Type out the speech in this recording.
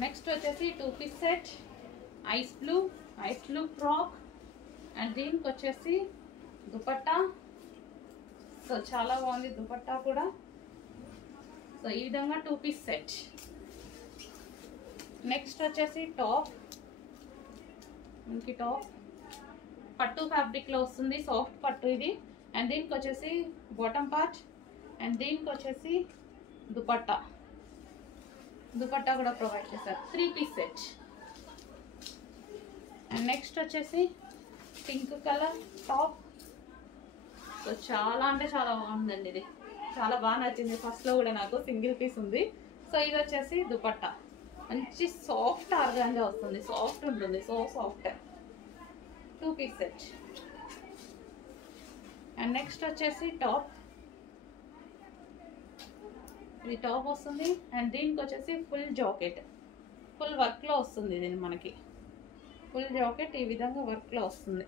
Next వచ్చేసి 2 piece set ice blue frock and దీనికి వచ్చేసి దుపట్టా. సో చాలా బాగుంది దుపట్టా కూడా. సో ఈ విధంగా 2 పీస్ సెట్. నెక్స్ట్ వచ్చేసి టాప్, మనకి టాప్ పట్టు ఫ్యాబ్రిక్లో వస్తుంది, సాఫ్ట్ పట్టు ఇది. అండ్ దీనికి వచ్చేసి బాటమ్ పార్ట్ అండ్ దీనికి వచ్చేసి దుపట్టా కూడా ప్రొవైడ్ చేశారు. 3 పీస్ సెట్. అండ్ నెక్స్ట్ వచ్చేసి పింక్ కలర్ టాప్. సో చాలా అంటే చాలా బాగుందండి, ఇది చాలా బాగా నచ్చింది. ఫస్ట్లో కూడా నాకు సింగిల్ పీస్ ఉంది. సో ఇది వచ్చేసి దుపట్టా, మంచి సాఫ్ట్ ఆర్గాంజా వస్తుంది, సాఫ్ట్ ఉంటుంది, so soft. 2 piece set. And next వచ్చేసి టాప్, ఇది టాప్ వస్తుంది. అండ్ దీనికి వచ్చేసి ఫుల్ జాకెట్, ఫుల్ వర్క్లో వస్తుంది. ఇది మనకి ఫుల్ జాకెట్ ఈ విధంగా వర్క్లో వస్తుంది.